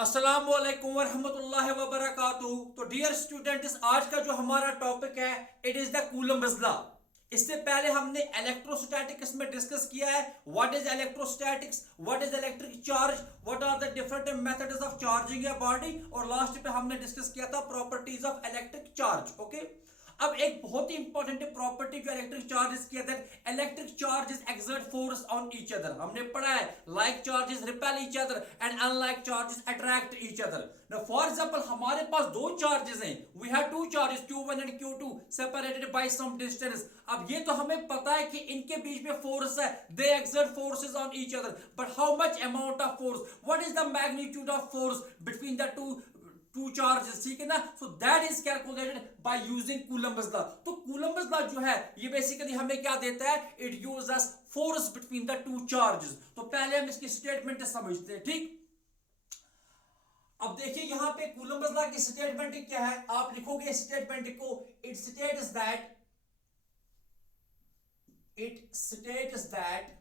अस्सलाम वालेकुम वरहमतुल्लाहि वबरकातुहू। तो डियर स्टूडेंट्स, आज का जो हमारा टॉपिक है it is the Coulomb's law. इससे पहले हमने इलेक्ट्रोस्टैटिक्स में डिस्कस किया है what is electrostatics, what is electric charge, what are the different methods of charging a body, और लास्ट पे हमने डिस्कस किया था properties of electric charge. Okay, अब एक बहुत ही इंपॉर्टेंट प्रॉपर्टी जो इलेक्ट्रिक चार्ज की that electric charges exert force on each other. हमने पढ़ा है like charges repel each other and unlike charges attract each other. Now for example हमारे पास दो चार्जेस हैं, we have two charges Q1 and Q2 separated by some distance. अब ये तो हमें पता है कि इनके बीच में फोर्स है, they exert forces on each other, but how much amount of force, what is the magnitude of force between the two charges, ठीक है ना। So that is calculated by using Coulomb's law. तो Coulomb's law जो है ये basically हमें क्या देता है, it uses force between the two charges. तो पहले हम इसकी स्टेटमेंट समझते हैं, ठीक। अब देखिए यहां पे कूलम्ब्स लॉ की स्टेटमेंट क्या है, आप लिखोगे स्टेटमेंट को, it states that it states that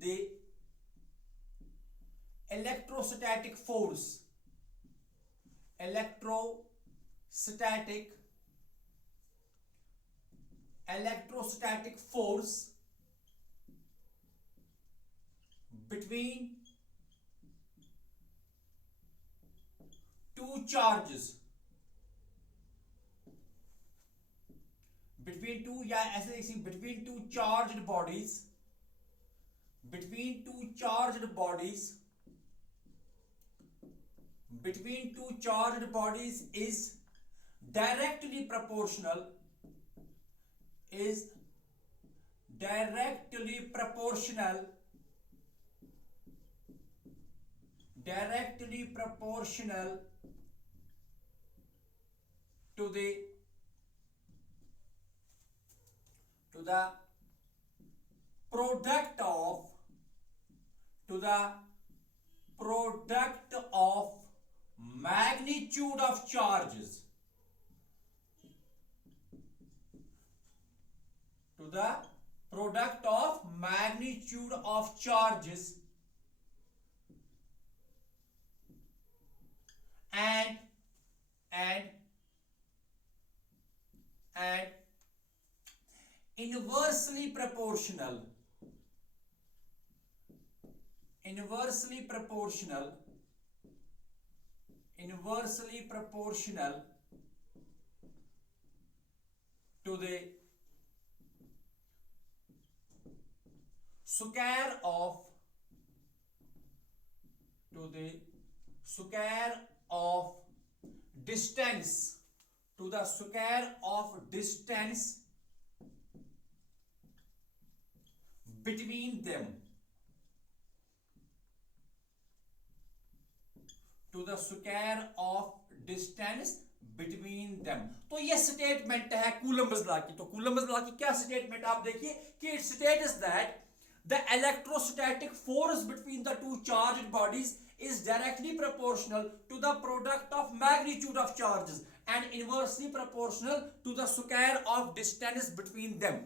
the electrostatic force between two charges, between two या ऐसे इसी between two charged bodies is directly proportional to the product of magnitude of charges, to the product of magnitude of charges and inversely proportional to the square of distance between them, तो ये statement है Coulomb's law की। तो Coulomb's law की क्या statement, आप देखिए कि it states that the electrostatic force between the two charged bodies is directly proportional to the product of magnitude of charges and inversely proportional to the square of distance between them।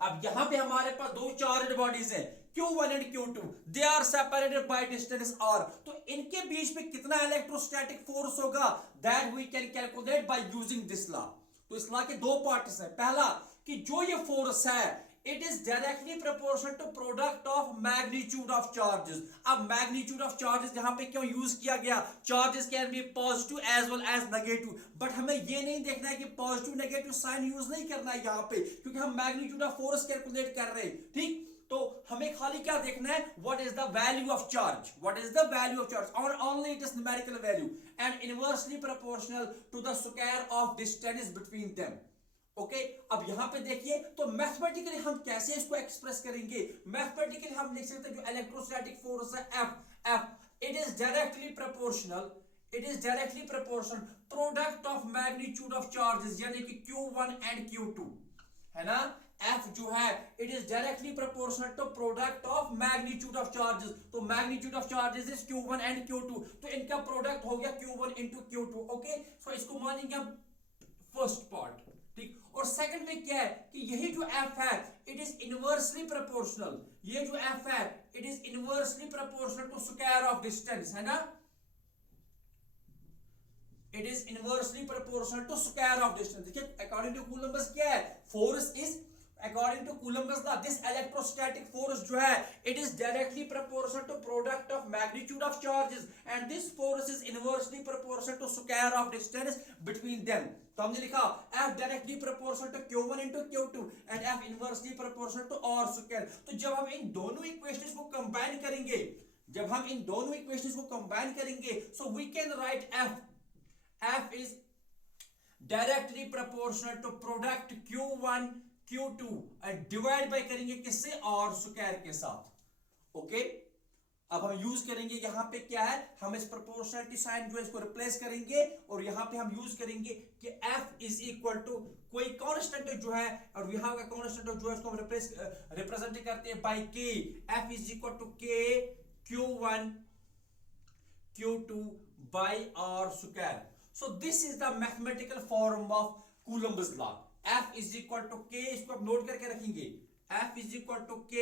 अब यहां पे हमारे पास दो charged bodies हैं Q1 and Q2, they are separated by distance r। तो इनके बीच में कितना इलेक्ट्रोस्टैटिक फोर्स होगा, that we can calculate by using this law. तो इस लॉ के दो पार्ट्स हैं, पहला कि जो ये फोर्स है it is directly proportional to product of magnitude of charges. अब मैग्नीट्यूड ऑफ चार्जेस यहां पे क्यों यूज किया गया, charges can be positive as well as negative, but हमें ये नहीं देखना है कि पॉजिटिव नेगेटिव साइन यूज नहीं करना है यहां पे, क्योंकि हम मैग्नीट्यूड ऑफ फोर्स कैलकुलेट कर रहे हैं, ठीक। तो हमें खाली क्या देखना है, what is the value of charge, और only it is numerical value and inversely proportional to the square of distance between them. Okay, अब यहां पे देखिए तो मैथमेटिकली हम कैसे इसको एक्सप्रेस करेंगे, मैथमेटिकली हम लिख सकते हैं जो इलेक्ट्रोस्टैटिक फोर्स है F, it is directly proportional product of magnitude of charges, यानी कि Q1 एंड Q2, है ना। F जो है it is directly proportional to product of magnitude of charges. तो magnitude of charges is Q1 and Q2, तो इनका product हो गया Q1 इंटू Q2। ओके, सो इसको मानेंगे हम फर्स्ट पार्ट। ठीक। और सेकंड में क्या है कि यही जो एफ है इट इज इनवर्सली प्रोपोर्शनल, ये जो एफ है it is inversely proportional to square of distance, है ना, it is inversely proportional to square of distance. देखिए अकॉर्डिंग टू कूलम्बस क्या है, force is according to Coulomb's law this electrostatic force जो है it is directly proportional to product of magnitude of charges and this force is inversely proportional to square of distance between them. तो हमने लिखा F directly proportional to Q1 into Q2 and F inversely proportional to R square. तो जब हम इन दोनों equations को combine करेंगे, जब हम इन दोनों इक्वेशंस को कंबाइन करेंगे so we can write F is directly proportional to product Q1 Q2 and divide by करेंगे किससे, R स्क्वायर के साथ। ओके, अब हम यूज करेंगे यहां पे क्या है, हम इस प्रोपोर्शनलिटी साइन जो है इसको रिप्लेस करेंगे और यहां पे हम यूज करेंगे कि F इज इक्वल टू कोई कांस्टेंट जो है और यहां का कांस्टेंट जो है उसको हम रिप्रेजेंट करते हैं by K। F is equal to K Q1 Q2 by R square। So this is the mathematical form of Coulomb's law। F is equal to K, इसको आप नोट करके रखेंगे, F is equal to K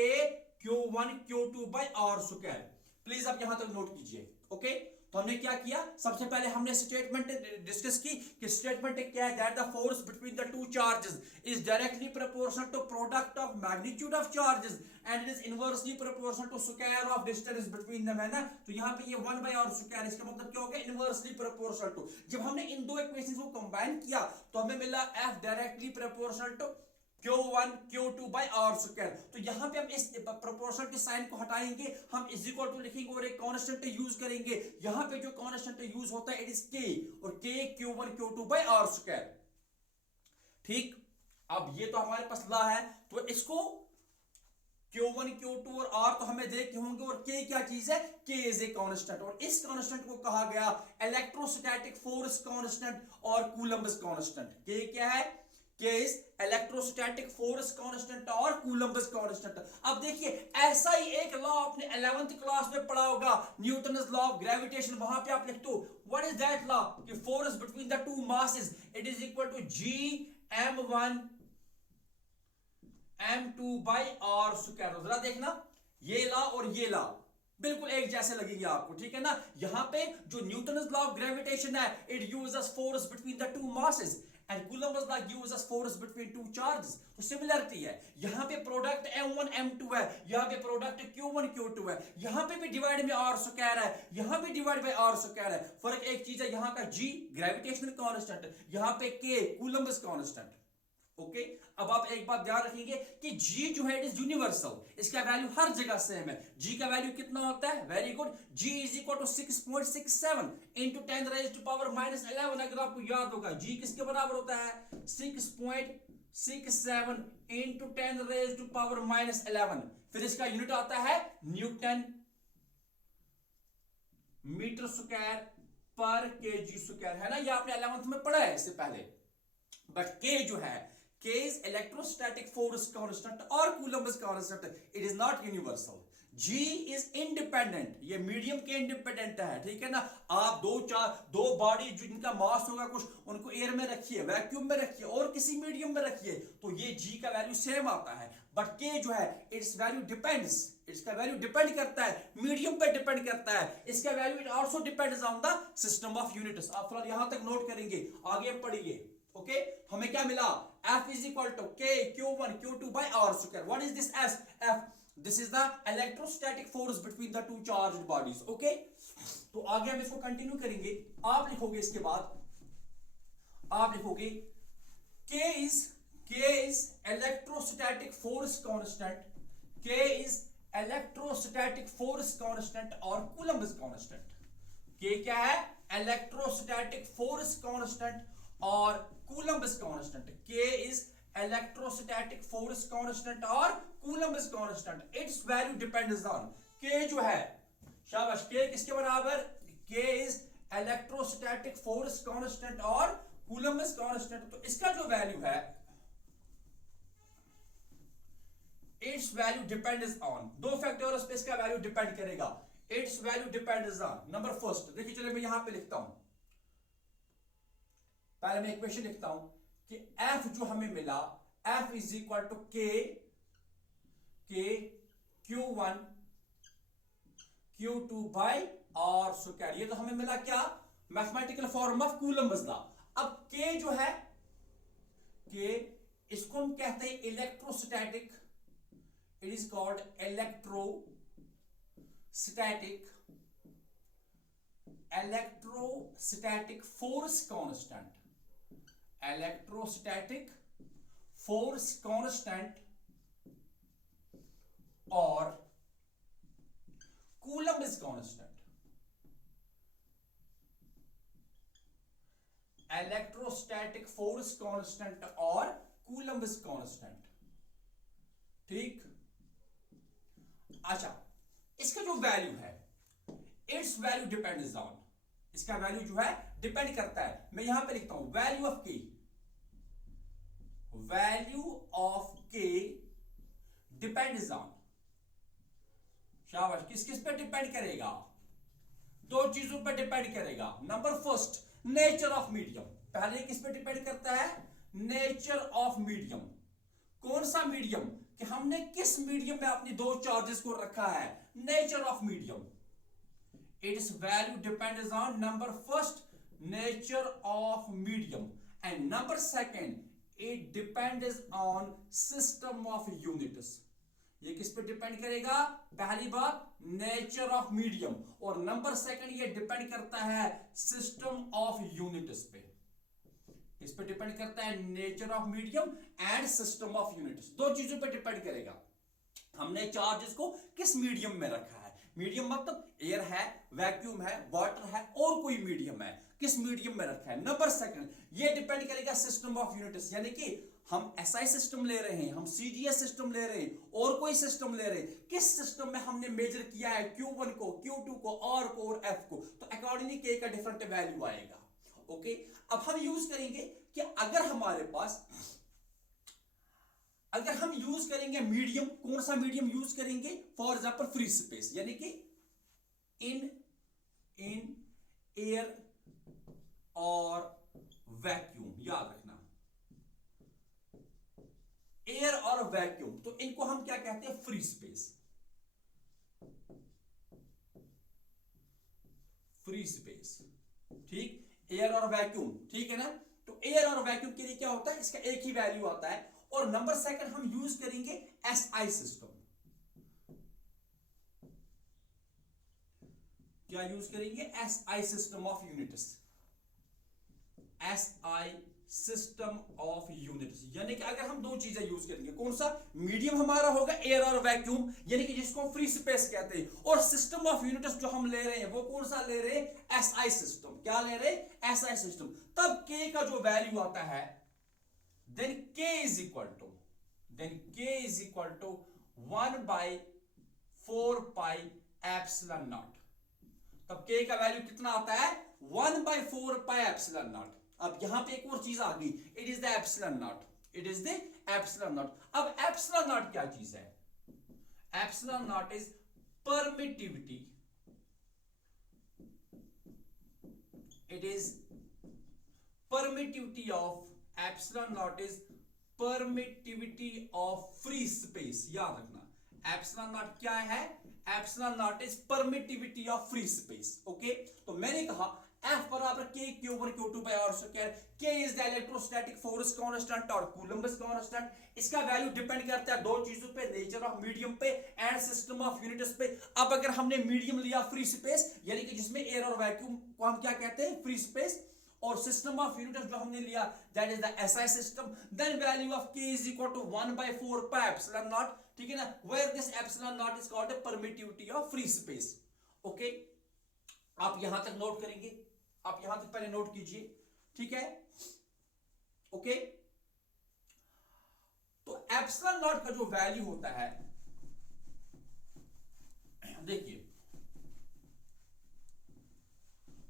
Q1 Q2 by R square। Please आप यहां तक note कीजिए। Okay, तो हमने क्या किया, सबसे पहले हमने स्टेटमेंट डिस्कस की कि स्टेटमेंट क्या है, that the force between the two charges is directly proportional to product of magnitude of charges and it is inversely proportional to square of distance between them, है ना। तो यहां पे ये 1 by r स्क्वायर, इसका मतलब क्या हो गया, इनवर्सली प्रोपोर्शनल टू। जब हमने इन दो इक्वेशंस को कंबाइन किया तो हमें मिला F directly proportional to Q1 Q2 by R square. तो यहां पे हम इस प्रोपोर्शनल के साइन को हटाएंगे, हम इज इक्वल टू लिखेंगे और एक कांस्टेंट यूज करेंगे। यहां पे जो कांस्टेंट यूज होता है इट इज K और K Q1 Q2 by R square. ठीक, अब ये तो हमारे पास ला है, तो इसको Q1 Q2 और R तो हमें देखे होंगे और K क्या चीज है, K इज ए कांस्टेंट और इस कांस्टेंट को कहा गया इलेक्ट्रोस्टैटिक फोर्स कांस्टेंट और कूलम्बस कांस्टेंट। K क्या है, K is electrostatic force constant और कूलम्बस कांस्टेंट। अब देखिए ऐसा ही एक लॉ आपने 11th क्लास में पढ़ा होगा, न्यूटन्स लॉ ऑफ ग्रेविटेशन। वहां पे आप लिखते हो व्हाट इज दैट लॉ, कि force between the two masses it is equal to G m1 m2 by R square. जरा देखना ये लॉ और ये लॉ बिल्कुल एक जैसे लगेंगे आपको, ठीक है ना। यहां पे जो न्यूटन्स लॉ ऑफ ग्रेविटेशन है it uses force between the two masses and Coulomb's law gives us force between two charges। तो सिमिलरिटी है, यहां पे प्रोडक्ट m1 m2 है, यहां पे प्रोडक्ट q1 q2 है, यहां पे भी डिवाइड में r स्क्वायर है, यहां भी डिवाइड बाय r स्क्वायर है। फर्क एक चीज है, यहां का g ग्रेविटेशनल कांस्टेंट, यहां पे k कूलम्बस कांस्टेंट। ओके, अब आप एक बात ध्यान रखेंगे कि G जो है इट इज यूनिवर्सल, इसका वैल्यू हर जगह सेम है। G का वैल्यू कितना होता है, very good, G is equal to 6.67 into 10 raised to power minus 11। अगर आपको याद होगा G किसके बराबर होता है, 6.67 into 10 raised to power minus 11। फिर इसका यूनिट आता है न्यूटन मीटर स्क्वायर पर केजी स्क्वायर, है ना। ये आपने 11th में पढ़ा है इससे पहले। बट K जो है, K is electrostatic force constant और Coulomb's constant, it is not universal। G is independent, ये मीडियम के इंडिपेंडेंट है, ठीक है ना। आप दो बॉडी जिनका मास होगा कुछ, उनको एयर में रखिए, वैक्यूम में रखिए और किसी मीडियम में रखिए तो ये G का वैल्यू सेम आता है। बट K जो है इट्स वैल्यू डिपेंड्स, इसका वैल्यू डिपेंड करता है, मीडियम पे डिपेंड करता है, इसका value it also depends on the system of units. आप फिलहाल यहां तक नोट करेंगे, आगे पढ़िए। ओके, हमें क्या मिला, F is equal to K Q1 Q2 by R square। What is this S? F, this is the electrostatic force between the two charged bodies। Okay, तो आगे हम इसको कंटिन्यू करेंगे। आप लिखोगे इसके बाद, आप लिखोगे K is electrostatic force constant, K is electrostatic force constant और Coulomb's constant। K क्या है, इलेक्ट्रोस्टैटिक फोर्स कांस्टेंट और Coulomb's constant। K is electrostatic force constant और Coulomb's constant, its value depends on, K जो है, शाबाश, K किसके बराबर, K is electrostatic force constant और Coulomb's constant। तो इसका जो वैल्यू है its value depends on, दो फैक्टर्स पे इसका वैल्यू डिपेंड करेगा। its value depends on, number first देखिए, चलिए मैं यहां पे लिखता हूं, पहले मैं इक्वेशन लिखता हूं कि F जो हमें मिला F is equal to K Q1 Q2 by R square. ये तो हमें मिला क्या, mathematical form of Coulomb's law. अब K जो है, K इसको हम कहते हैं electrostatic, it is called electrostatic force constant, electrostatic force constant और Coulomb is constant. Electrostatic force constant और कूलम्ब इज कांस्टेंट। ठीक, अच्छा, इसका जो वैल्यू है, इट्स वैल्यू डिपेंड्स ऑन, इसका वैल्यू जो है डिपेंड करता है, मैं यहां पे लिखता हूं वैल्यू ऑफ के, वैल्यू ऑफ के डिपेंड्स ऑन, शाबाश, किस किस पे डिपेंड करेगा, दो चीजों पे डिपेंड करेगा। Number first, nature of medium, पहले किस पे डिपेंड करता है, नेचर ऑफ मीडियम। कौन सा मीडियम, कि हमने किस मीडियम में अपनी दो चार्जेस को रखा है, nature of medium. It's value depends on number first nature of medium and number second it depends on system of units. ये किस पे डिपेंड करेगा, पहली बात नेचर ऑफ मीडियम, और नंबर सेकंड ये डिपेंड करता है सिस्टम ऑफ यूनिट्स पे। इस पे डिपेंड करता है nature of medium and system of units, दो चीजों पे डिपेंड करेगा। हमने चार्जेस को किस मीडियम में रखा है, मीडियम मतलब एयर है, वैक्यूम है, वाटर है, और कोई मीडियम है, किस मीडियम में रखा है। नंबर सेकंड ये डिपेंड करेगा सिस्टम ऑफ यूनिट्स, यानी कि हम एसआई सिस्टम ले रहे हैं, हम सीजीएस सिस्टम ले रहे हैं, और कोई सिस्टम ले रहे हैं, किस सिस्टम में हमने मेजर किया है Q1 को, Q2 को, R को और F को, तो अकॉर्डिंगली K का डिफरेंट वैल्यू आएगा। ओके, अब हम यूज करेंगे कि अगर हमारे पास, अगर हम यूज करेंगे मीडियम, कौन सा मीडियम यूज करेंगे, फॉर एग्जांपल फ्री स्पेस, यानी कि इन एयर और वैक्यूम, याद रखना एयर और वैक्यूम, तो इनको हम क्या कहते हैं, फ्री स्पेस, फ्री स्पेस। ठीक, एयर और वैक्यूम, ठीक है ना। तो एयर और वैक्यूम के लिए क्या होता है, इसका एक ही वैल्यू आता है। और नंबर सेकंड हम यूज करेंगे एसआई सिस्टम, क्या यूज करेंगे, SI system of units, SI system of units, यानी कि अगर हम दो चीजें यूज करेंगे, कौन सा, मीडियम हमारा होगा एयर और वैक्यूम, यानी कि जिसको हम फ्री स्पेस कहते हैं, और सिस्टम ऑफ यूनिट्स जो हम ले रहे हैं वो कौन सा ले रहे हैं, एसआई सिस्टम, क्या ले रहे हैं, एसआई सिस्टम। तब K का जो वैल्यू आता है, then K is equal to 1/4 pi epsilon naught. तब K का वैल्यू कितना आता है, 1/4 पाई एप्सिलॉन नॉट। अब यहां पे एक और चीज आ गई, it is the epsilon not, it is the epsilon not. अब एप्सिलॉन नॉट क्या चीज है, epsilon naught is permittivity, it is permittivity of, epsilon naught is permittivity of free space, याद रखना एप्सिलॉन नॉट क्या है, epsilon naught is permittivity of free space. Okay, तो मैंने कहा F बराबर K Q1 Q2 by R square, K is the electrostatic force constant और Coulomb is constant. इसका वैल्यू डिपेंड करता है दो चीजों पे, नेचर ऑफ मीडियम पे एंड सिस्टम ऑफ यूनिट्स पे। अब अगर हमने मीडियम लिया फ्री स्पेस, यानी कि जिसमें एयर और वैक्यूम को हम क्या कहते हैं, फ्री स्पेस, और सिस्टम ऑफ यूनिट्स जो हमने लिया that is the SI system, then value of K is equal to 1/4 pi epsilon naught, ठीक है ना, where this epsilon naught is called the permittivity of free space. Okay, आप यहां तक नोट करेंगे, आप यहां तक पहले नोट कीजिए, ठीक है। ओके, तो एप्सिलॉन नॉट का जो वैल्यू होता है, देखिए,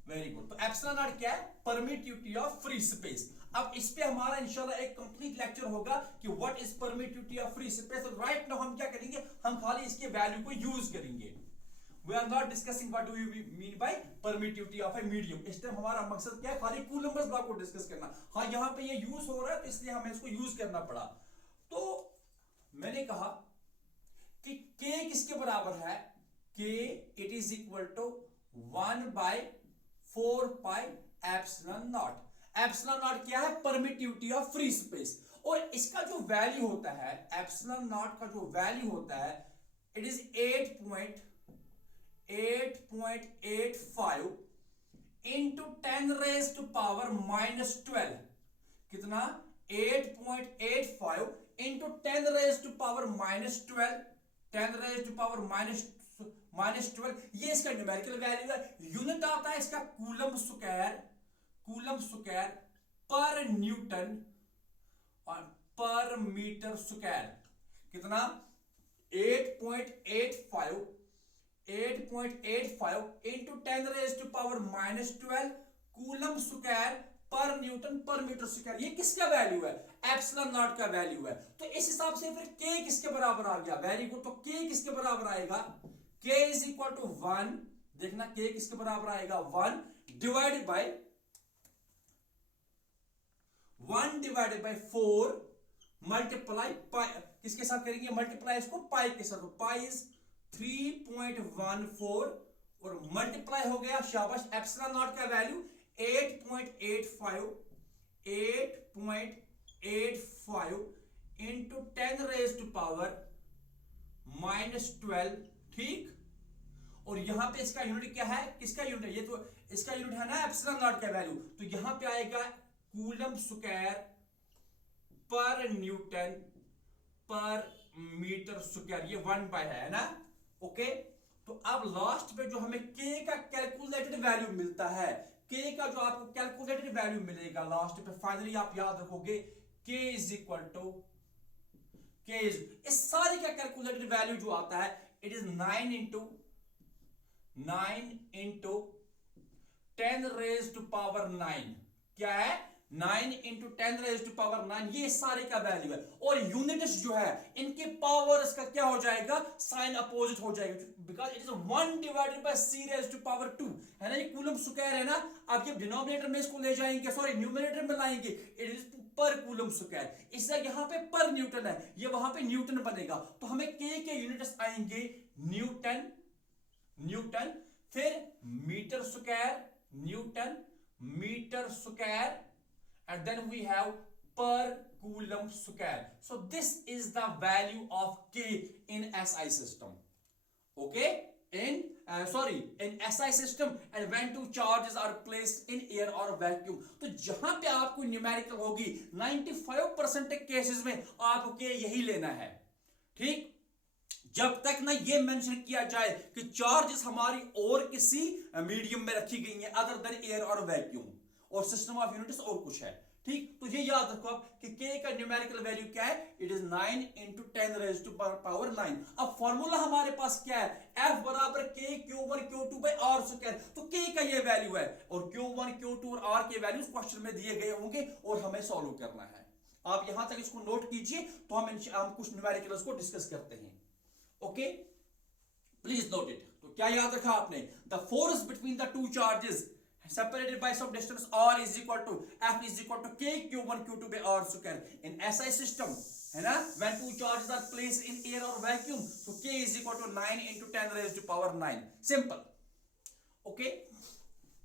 वेरी गुड, तो एप्सिलॉन नॉट क्या है, परमिटिविटी ऑफ फ्री स्पेस। अब इस पे हमारा इंशाल्लाह एक कंप्लीट लेक्चर होगा कि what is permittivity of free space. Right now हम क्या करेंगे, हम खाली इसके वैल्यू को यूज करेंगे। We are not discussing what do you mean by permittivity of a medium. इस टाइम हमारा मकसद क्या है, खाली कूलम्बस लॉ को डिस्कस करना। हाँ यहाँ पे ये यूज हो रहा है तो इसलिए हमें इसको यूज करना पड़ा। तो मैंने कहा कि k किसके बराबर है, k it is equal to 1/4 pi epsilon naught. Epsilon naught क्या है, परमिटिविटी ऑफ फ्री स्पेस। और इसका जो वैल्यू होता है, एप्सिलॉन नॉट का जो वैल्यू होता है, it is 8.85 into 10 raise to power -12। कितना, 8.85 into 10 raise to power -12, 10 raise to power -12। ये इसका न्यूमेरिकल वैल्यू है। यूनिट आता है इसका कूलम स्क्वायर पर न्यूटन और पर मीटर स्क्वायर। कितना, 8.85 into 10 raise to power -12 coulomb square पर न्यूटन पर मीटर स्क्वायर। ये किसका वैल्यू है, एप्सिलॉन नॉट का वैल्यू है। तो इस हिसाब से फिर k किसके बराबर आ गया, वेरी गुड। तो k किसके बराबर आएगा, k इज इक्वल टू 1, देखना k किसके बराबर आएगा, 1 डिवाइडेड बाय 4 मल्टीप्लाई पाई, किसके साथ करेंगे, मल्टीप्लाई इसको पाई के साथ। पाई इज 3.14 और मल्टीप्लाई हो गया, शाबाश। एप्सिलॉन नॉट का value 8.85 into 10 raise to power -12, ठीक। और यहां पे इसका यूनिट क्या है, किसका यूनिट है, ये तो इसका यूनिट है ना एप्सिलॉन नॉट का वैल्यू। तो यहां पे आएगा कूलम स्क्वायर पर न्यूटन पर मीटर स्क्वायर, ये 1 है ना, ओके। तो अब लास्ट पे जो हमें k का कैलकुलेटेड वैल्यू मिलता है, k का जो आपको कैलकुलेटेड वैल्यू मिलेगा लास्ट पे, फाइनली आप याद रखोगे k इज इक्वल टू इस सारी का कैलकुलेटेड वैल्यू जो आता है, it is 9 into 10 raise to power 9। क्या है, 9 इंटू 10 रेज टू पावर 9, ये सारे का वैल्यू है। और यूनिट्स जो है इनके पावर्स का क्या हो जाएगा, साइन अपोजिट हो जाएगा, because it is 1 divided by c raise to power 2 है ना। ये कूलम स्क्वायर है ना, आप ये डिनोमिनेटर में इसको ले जाएंगे, सॉरी न्यूमरेटर में लाएंगे, इट इज पर कूलम स्क्वायर। इससे यहां पे पर न्यूटन है, ये वहां पे न्यूटन बनेगा। तो हमें k के यूनिट्स आएंगे न्यूटन, फिर metre square, and then we have per coulomb square. So this is the value of k in SI system, okay, in SI system, and when two charges are placed in air or vacuum. तो जहां पे आपको numerical होगी 95% cases में आपको k यही लेना है, ठीक। जब तक ना ये मेंशन किया जाए कि चार्जेस हमारी और किसी मीडियम में रखी गई हैं अदर देन एयर और वैक्यूम, और सिस्टम ऑफ यूनिट्स और कुछ है, ठीक। तो ये याद रखो आप कि k का न्यूमेरिकल वैल्यू क्या है, it is 9 into 10 raise to power 9। अब फॉर्मूला हमारे पास क्या है, F बराबर k Q1 Q2 by R square. तो k का ये वैल्यू है, और Q1 Q2 और R के वैल्यूज क्वेश्चन में दिए गए होंगे और हमें सॉल्व करना है। आप यहां तक इसको नोट कीजिए, तो हम कुछ न्यूमेरिकल्स को डिस्कस करते हैं, ओके, प्लीज नोट इट। तो क्या याद रखा आपने, the force between the two charges separated by some distance r is equal to F is equal to k Q1 Q2 by R square in SI system, है ना। when two charges are placed in air or vacuum, so k is equal to 9 into 10 raised to power 9, simple, okay।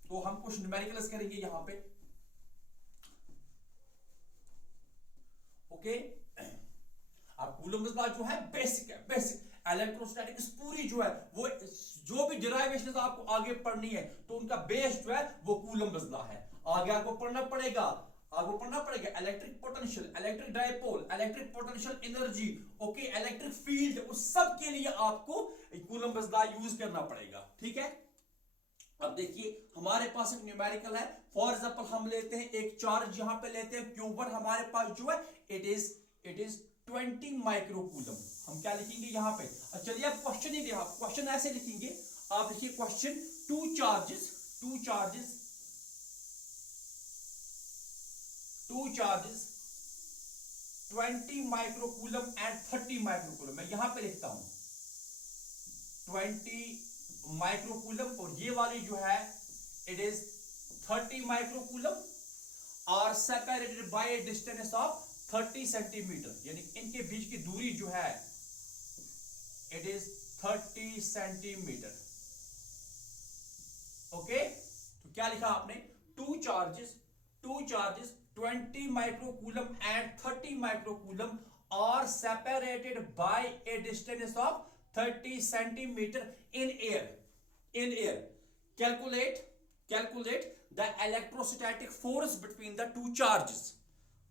तो हम कुछ numericals करेंगे यहां पे, okay. अब coulomb law जो है बेसिक है, बेसिक इलेक्ट्रोस्टैटिक्स पूरी जो है, वो जो भी डिराइवेशन आपको आगे पढ़नी है तो उनका बेस जो है वो कूलम्ब लॉ है। आगे आपको पढ़ना पड़ेगा electric potential, electric dipole, electric potential energy, okay, electric field, उस सब के लिए आपको कूलम्ब लॉ यूज करना पड़ेगा, ठीक है। अब देखिए हमारे पास एक न्यूमेरिकल है, फॉर एग्जांपल हम लेते हैं एक चार्ज यहां पे लेते हैं Q1, हमारे पास जो है इट इज 20 माइक्रोकूलम। हम क्या लिखेंगे यहां पे, चलिए आप क्वेश्चन ही देखिए, क्वेश्चन ऐसे लिखेंगे, आप लिखिए question, to charges 20 microcoulomb and 30 microcoulomb. मैं यहां पे लिखता हूं 20 माइक्रोकूलम और ये वाली जो है इट इज 30 माइक्रोकूलम और separated by a distance of 30 centimetre, यानी इनके बीच की दूरी जो है इट इज 30 सेंटीमीटर। ओके, तो क्या लिखा आपने, two charges 20 microcoulomb and 30 microcoulomb are separated by a distance of 30 centimetre in air. Calculate the electrostatic force between the two charges.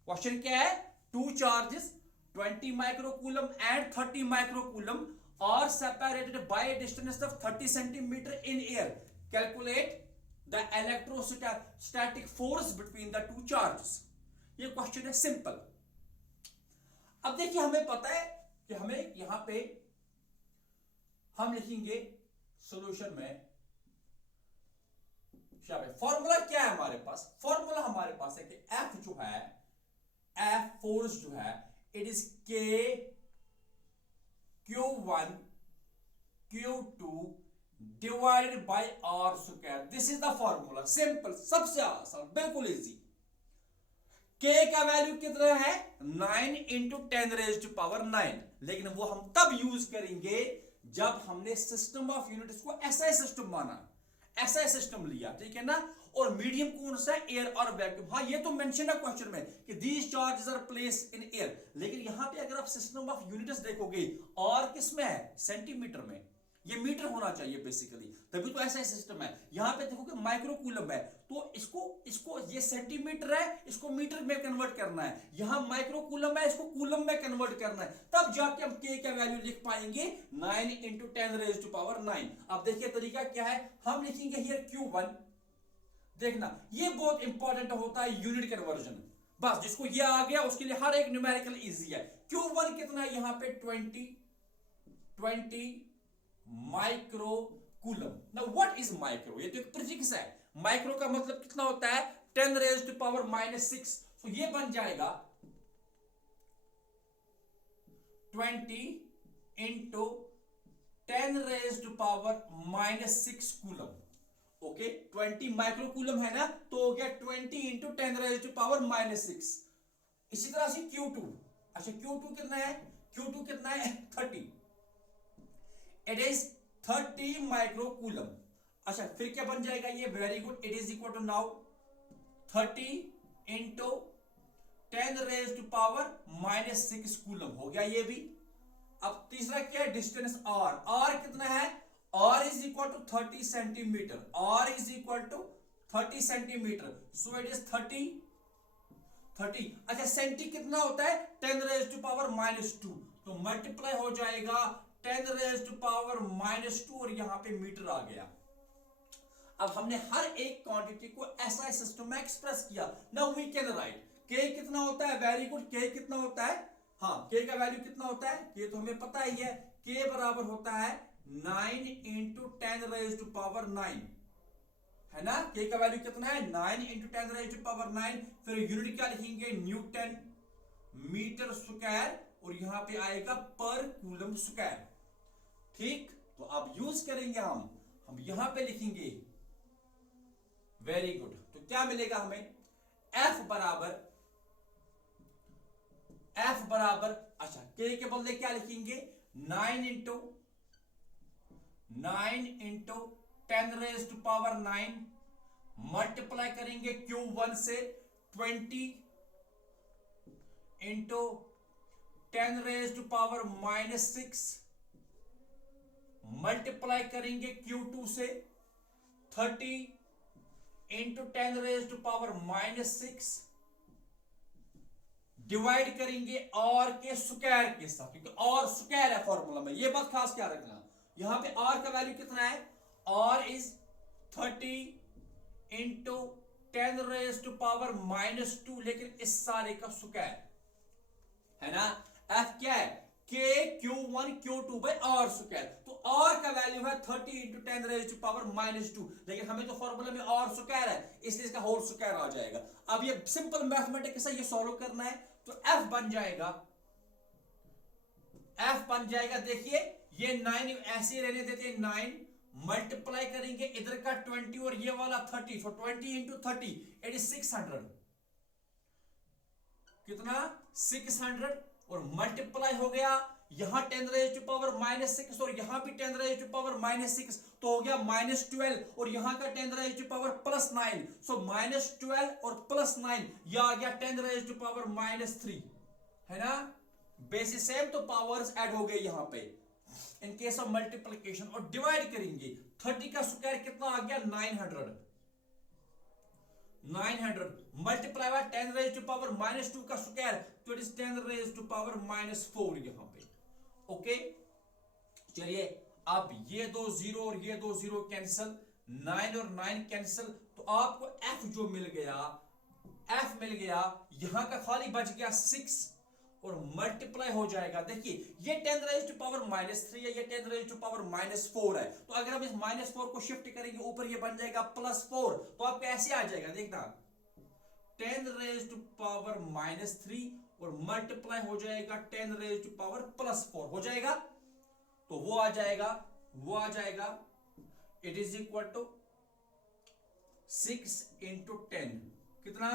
Question क्या है, two charges 20 microcoulomb and 30 microcoulomb are separated by a distance of 30 centimetre in air. Calculate the electrostatic force between the two charges. ये question है simple. अब देखिए हमें पता है कि हमें यहां पे हम लिखेंगे सॉल्यूशन में फॉर्मूला क्या है हमारे पास, फॉर्मूला हमारे पास है कि एफ जो है, एफ फोर्स जो है it is K Q1 Q2 divided by R square. This is the formula, simple, सबसे आसान, बिल्कुल इजी। K का वैल्यू कितना है, 9 इंटू 10 रेज टू पावर 9, लेकिन वो हम तब यूज करेंगे जब हमने सिस्टम ऑफ यूनिट्स को एसआई सिस्टम माना, एसआई सिस्टम लिया, ठीक है ना। और मीडियम कौन सा, एयर और वैक्यूम। हाँ, ये तो मेंशन है क्वेश्चन में कि these charges are placed in air, लेकिन यहां पे अगर आप सिस्टम ऑफ यूनिट्स देखोगे और किसमें है, सेंटीमीटर में, ये मीटर होना चाहिए बेसिकली, तभी तो ऐसा सिस्टम है। यहां पे देखोगे माइक्रोकूलम है, तो इसको ये सेंटीमीटर है, इसको मीटर में कन्वर्ट करना है। यहां माइक्रोकूलम है, इसको कूलम में कन्वर्ट करना है, तब जाके हम के का वैल्यू लिख पाएंगे 9 इंटू 10 रेज टू पावर 9। अब देखिए तरीका क्या है, हम लिखेंगे हियर Q1। देखना ये बहुत इंपॉर्टेंट होता है यूनिट कन्वर्जन, बस जिसको ये आ गया उसके लिए हर एक न्यूमेरिकल इजी है। Q1 कितना है यहां पे 20 microcoulomb. Now what is micro, ये तो एक प्रीफिक्स है। माइक्रो का मतलब कितना होता है, 10 रेज टू पावर -6, तो ये बन जाएगा 20 into 10 raise to power -6 coulomb. Okay, 20 microcoulomb है ना, तो हो गया 20 इंटू 10 रेज टू पावर -6। इसी तरह से Q2, अच्छा Q2 कितना है, Q2 कितना है 30, इट इज 30 माइक्रोकूलम। अच्छा फिर क्या बन जाएगा ये, very good, it is equal to now 30 into 10 raise to power -6 coulomb, हो गया ये भी। अब तीसरा क्या है, डिस्टेंस आर, आर कितना है, R is equal to 30 centimetre, R is equal to 30 centimetre, so it is 30। अच्छा सेंटी कितना होता है, 10 रेज टू पावर -2, तो मल्टीप्लाई हो जाएगा 10 रेज टू पावर -2 और यहां पे मीटर आ गया। अब हमने हर एक क्वांटिटी को ऐसा सिस्टम में एक्सप्रेस किया। नाउ वी कैन राइट के कितना होता है, वेरी गुड, के कितना होता है, हाँ के का वैल्यू कितना होता है, के तो हमें पता ही है, के बराबर होता है 9 इंटू 10 रेज टू पावर 9, है ना। के का वैल्यू कितना है, 9 इंटू 10 रेज टू पावर 9। फिर यूनिट क्या लिखेंगे, न्यूटन मीटर स्क्वायर, और यहां पे आएगा पर कूलम स्क्वायर। ठीक, तो अब यूज करेंगे हम यहां पे लिखेंगे, वेरी गुड, तो क्या मिलेगा हमें, F बराबर, अच्छा के बदले क्या लिखेंगे, 9 into 10 raise to power 9, multiply करेंगे Q1 से 20 into 10 raise to power -6, multiply करेंगे Q2 से 30 into 10 raise to power -6, divide करेंगे और के स्क्वायर के साथ, क्योंकि और स्क्वायर है फॉर्मूला में, ये बात खास क्या रखना। यहां पे r का वैल्यू कितना है, r is 30 into 10 raise to power -2, लेकिन इस सारे का स्क्वायर है ना। f क्या है, k Q1 Q2 by r square, तो r का वैल्यू है 30 इंटू 10 रेज टू पावर -2, लेकिन हमें तो फॉर्मूला में r स्क्वायर है, इसलिए इसका होल स्क्वायर आ जाएगा। अब ये सिंपल मैथमेटिक्स है, ये सॉल्व करना है, तो f बन जाएगा, देखिए ये 9 ऐसे रहने देते हैं, 9 मल्टीप्लाई करेंगे इधर का 20 और ये वाला 30, सो 20 इंटू 30 इट इज 600, कितना 600, और मल्टीप्लाई हो गया यहां 10 रेज टू पावर -6 और यहां भी 10 रेज टू पावर -6, तो हो गया -12, और यहां का 10 रेज टू पावर +9, सो -12 और +9 यह आ गया 10 रेज टू पावर -3, है ना। बेसिस सेम, तो पावर्स ऐड हो गए यहां पे इन केस ऑफ मल्टीप्लिकेशन, और डिवाइड करेंगे 30 का स्क्वायर कितना आ गया 900 multiply by 10 raise to power -2 का स्क्वायर, तो it is 10 raise to power -4 यहां पे। ओके, चलिए अब ये दो जीरो और ये दो जीरो कैंसिल, 9 और 9 कैंसिल, तो आपको f जो मिल गया, f मिल गया, यहां का खाली बच गया 6 और मल्टीप्लाई हो जाएगा। देखिए ये 10 रेज टू पावर -3 है, ये 10 रेज टू पावर -4 है, तो अगर हम इस -4 को शिफ्ट करेंगे ऊपर, ये बन जाएगा +4, तो आपको ऐसे आ जाएगा, देखना 10 रेज टू पावर -3 और मल्टीप्लाई हो जाएगा 10 रेज टू पावर +4 हो जाएगा, तो वो आ जाएगा it is equal to 6 into 10, कितना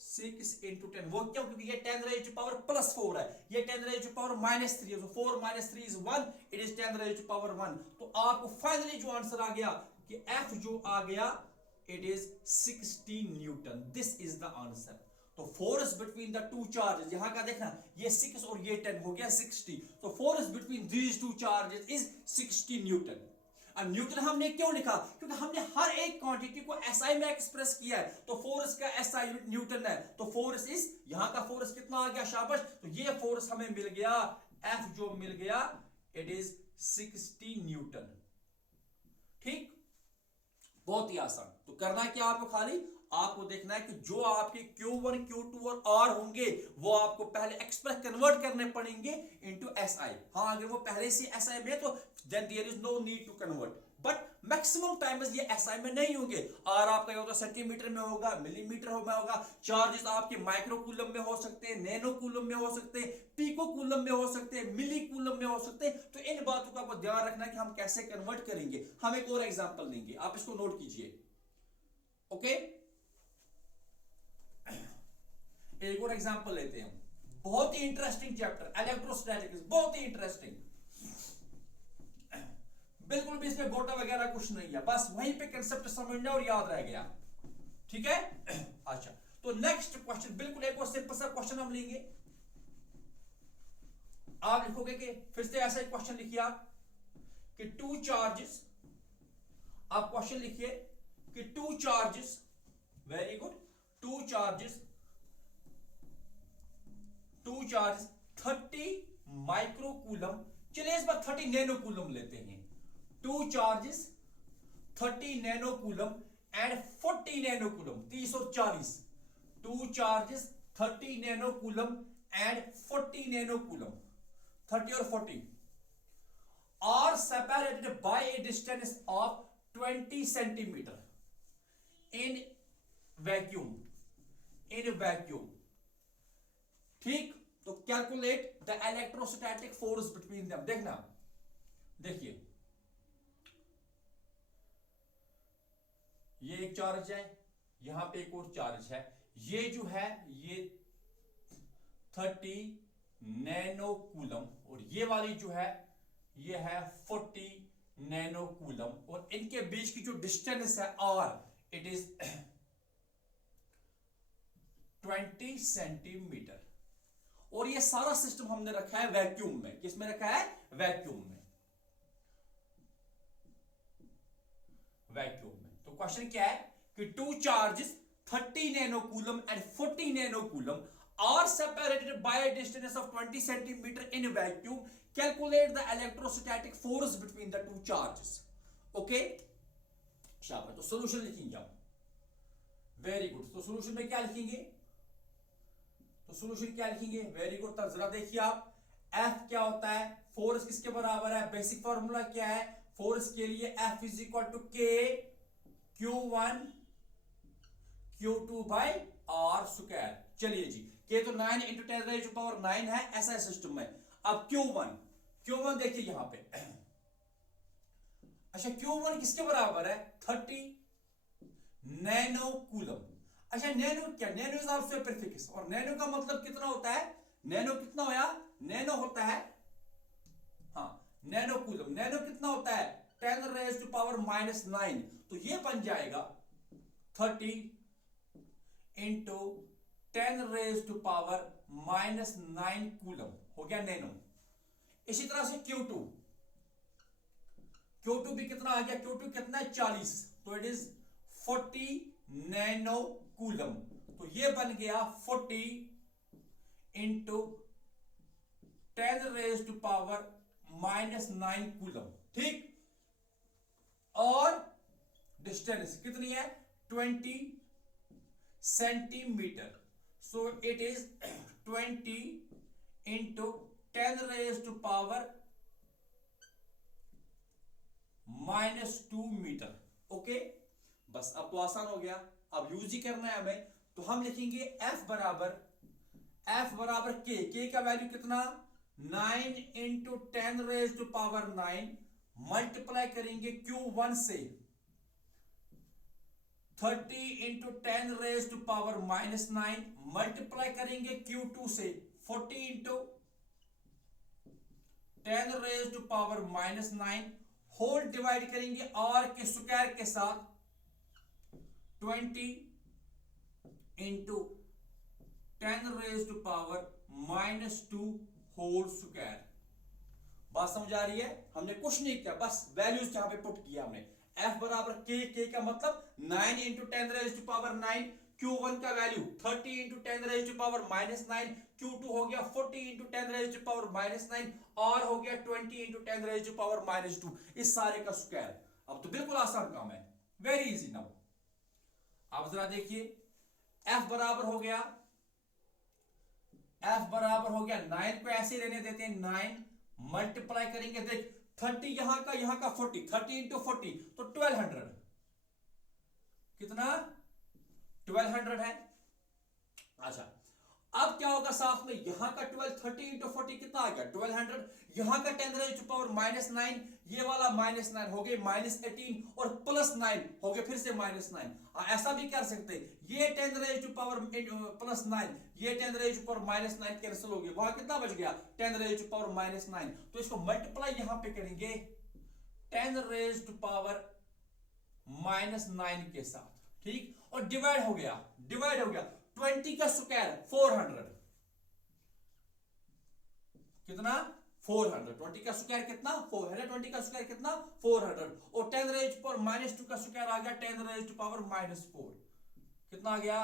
6 इंटू 10, वो क्यों, क्योंकि ये 10 रेज टू पावर +4 है, ये 10 रेज टू पावर -3 है, so 4 - 3 is 1, it is 10 raise to power 1, तो आपको फाइनली जो आंसर आ गया कि f जो आ गया it is 60 newton, this is the answer. तो force between the two charges, यहां का देखना ये 6 और ये 10 हो गया 60, तो force between these two charges is 60 Newton. अब न्यूटन हमने क्यों लिखा, क्योंकि हमने हर एक क्वांटिटी को एसआई में एक्सप्रेस किया है, तो फोर्स का एसआई यूनिट न्यूटन है, तो फोर्स इज, यहां का फोर्स कितना आ गया, शाबाश, तो ये फोर्स हमें मिल गया, एफ जो मिल गया इट इज 60 न्यूटन। ठीक, बहुत ही आसान। तो करना क्या आपको, खाली आपको देखना है कि जो आपके Q1, Q2 और R होंगे वो आपको पहले एक्सप्रेस कन्वर्ट करने पड़ेंगे इनटू SI। हाँ, अगर वो पहले से SI में तो then there is no need to convert, but maximum times ये SI में नहीं होंगे। R आपका ये होगा सेंटीमीटर में होगा, मिलीमीटर में होगा, चार्जेस आपके माइक्रो कूलम में हो सकते हैं, नैनो कूलम में हो सकते हैं, पिको कूलम में हो सकते हैं, मिली कूलम में हो सकते हैं। तो इन बातों का आपको ध्यान रखना है कि हम कैसे कन्वर्ट करेंगे। हम एक और एग्जांपल लेंगे, आप इसको नोट कीजिए। ओके, एक और एग्जांपल लेते हैं, बहुत ही इंटरेस्टिंग चैप्टर इलेक्ट्रोस्टैटिक्स, बहुत ही इंटरेस्टिंग, बिल्कुल भी इसमें गोटा वगैरह कुछ नहीं है, बस वहीं पे कंसेप्ट समझना और याद रह गया। ठीक है, अच्छा, तो नेक्स्ट क्वेश्चन, बिल्कुल एक और सिंपल सा क्वेश्चन हम लेंगे। आप लिखोगे कि फिर से ऐसा एक क्वेश्चन लिखिए आप कि टू चार्जेस, आप क्वेश्चन लिखिए कि two charges, very good, to charges 30 microcoulomb, चलिए इस बार 30 नैनोकूलम लेते हैं। टू चार्जेस 30 नैनोकूलम एंड 40 नैनोकूलम, 30 और 40, टू चार्जेस 30 नैनोकूलम एंड 40 नैनोकूलम, 30 और 40 are separated by a distance of 20 centimeter in vacuum, ठीक, तो calculate the electrostatic force between them. देखना, देखिए ये एक चार्ज है, यहां पे एक और चार्ज है, ये जो है ये 30 नैनोकूलम और ये वाली जो है ये है 40 नैनोकूलम, और इनके बीच की जो डिस्टेंस है r, इट इज 20 सेंटीमीटर। और ये सारा सिस्टम हमने रखा है वैक्यूम में, किसमें रखा है, वैक्यूम में, वैक्यूम में। तो क्वेश्चन क्या है कि two charges 30 nanocoulomb and 40 nanocoulomb are separated by a distance of 20 centimeter in vacuum. Calculate the electrostatic force between the two charges. Okay? शाबाश, तो सॉल्यूशन लिखेंगे आप, वेरी गुड। तो सॉल्यूशन में क्या लिखेंगे, तो सॉल्यूशन क्या लिखेंगे, वेरी गुड। तब जरा देखिए आप, F क्या होता है, फोर्स किसके बराबर है, बेसिक फॉर्मूला क्या है फोर्स के लिए, F is equal to K Q1 Q2 by R square. चलिए जी, K तो 9 इंटू 10 रेज़ टू पावर 9 है, ऐसा है सिस्टम में। अब Q1 देखिए यहां पे, अच्छा Q1 किसके बराबर है 30 नैनो कूलम। अच्छा नैनो क्या, नैनो इज आल्सो प्रीफिक्स, और नैनो का मतलब कितना होता है, नैनो कितना होया, नैनो होता है, हाँ नैनो कूलम, नैनो कितना होता है 10 रेज टू पावर -9, तो ये बन जाएगा 30 into 10 raise to power -9 coulomb, हो गया नैनो। इसी तरह से Q2, Q2 भी कितना आ गया, Q2 कितना है 40, तो इट इज 40 नैनो कूलम, तो ये बन गया 40 into 10 raise to power -9 coulomb, ठीक। और डिस्टेंस कितनी है 20 centimetre, so it is 20 into 10 raise to power -2 metre, okay. बस अब तो आसान हो गया, अब यूज ही करना है हमें, तो हम लिखेंगे F बराबर K का वैल्यू कितना 9 into 10 raise to power 9, multiply करेंगे Q1 से 30 into 10 raise to power -9, multiply करेंगे Q2 से 40 into 10 raise to power -9, whole divide करेंगे R के स्क्वायर के साथ 20 into 10 raise to power -2 whole square. बात समझ आ रही है, हमने कुछ नहीं किया, बस वैल्यूज यहां पे पुट किया हमने। F बराबर K का मतलब 9 into 10 raise to power 9, Q1 का value 30 into 10 raise to power -9, Q2 हो गया 40 इंटू 10 रेज टू पावर -9, और हो गया 20 इंटू 10 रेज टू पावर -2, इस सारे का स्क्वायर। अब तो बिल्कुल आसान काम है, वेरी इजी नाउ। अब जरा देखिए F बराबर हो गया 9 को ऐसे रहने देते हैं, 9 मल्टीप्लाई करेंगे, देख 30 यहां का 40, 30 इंटू 40 तो 1200, कितना 1200 है। अच्छा अब क्या होगा साथ में, यहां का 12, 30 इंटू 40 कितना आ गया 1200, यहां का 10 रेज टू पावर -9, ये वाला -9 हो गए -18, और +9 हो गए फिर से -9। ऐसा भी कर सकते हैं, ये 10 रेज टू पावर +9, ये 10 रेज टू पावर -9 कैंसिल हो गए, वहां कितना बच गया 10 रेज टू पावर -9, तो इसको मल्टीप्लाई यहां पे करेंगे 10 रेज टू पावर -9 के साथ, ठीक, और डिवाइड हो गया 20 का स्क्वायर 400, कितना 400, 20 का स्क्वायर कितना 400, 20 का स्क्वायर कितना 400, और 10 रेज पावर -2 का स्क्वायर आ गया 10 रेज टू पावर -4, कितना आ गया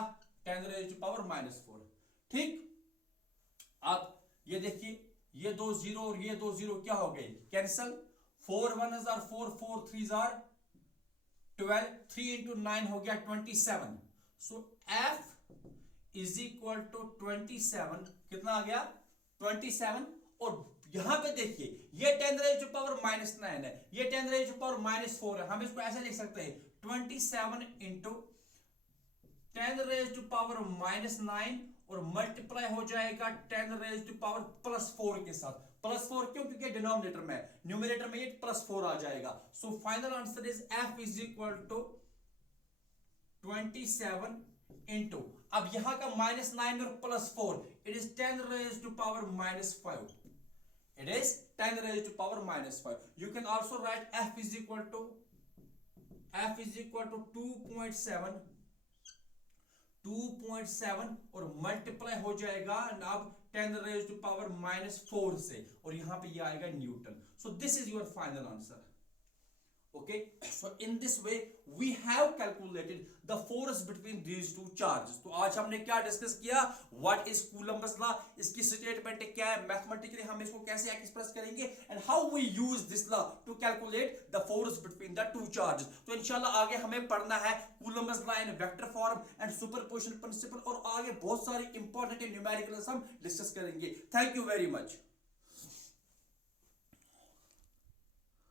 10 रेज टू पावर -4, ठीक। अब ये देखिए, ये 2 0 और ये 2 0 क्या हो गए कैंसिल, 4 1 जार 4, 4 3 जार 12, 3 इंटू 9 हो गया 27, सो F इज इक्वल टू 27, कितना आ गया 27, और यहां पे देखिए ये 10 रेज टू पावर -9 है, ये 10 रेज टू पावर -4 है, हम इसको ऐसे लिख सकते हैं 27 इंटू 10 रेज टू पावर -9, और मल्टीप्लाई हो जाएगा 10 रेज टू पावर +4 के साथ, +4 क्यों, क्योंकि डिनोमिनेटर में, न्यूमरेटर में ये +4 आ जाएगा, so final answer is F is equal to 27 into, अब यहां का -9 और +4, it is 10 raise to power -5, it is 10 raised to power -5. You can also write F is equal to 2.7 और मल्टीप्लाई हो जाएगा अब 10 रेज टू पावर -4 से, और यहां पे ये आएगा Newton, so this is your final answer. Okay, so in this way we have calculated the force between these two charges. तो आज हमने क्या डिस्कस किया, what is Coulomb's law, इसकी स्टेटमेंट क्या है, मैथमेटिकली हम इसको कैसे एक्सप्रेस करेंगे, and how we use this law to calculate the force between the two charges. तो इंशाल्लाह आगे हमें पढ़ना है Coulomb's law in vector form and superposition principle, और आगे बहुत सारी इंपॉर्टेंट न्यूमेरिकल्स हम डिस्कस करेंगे। Thank you very much.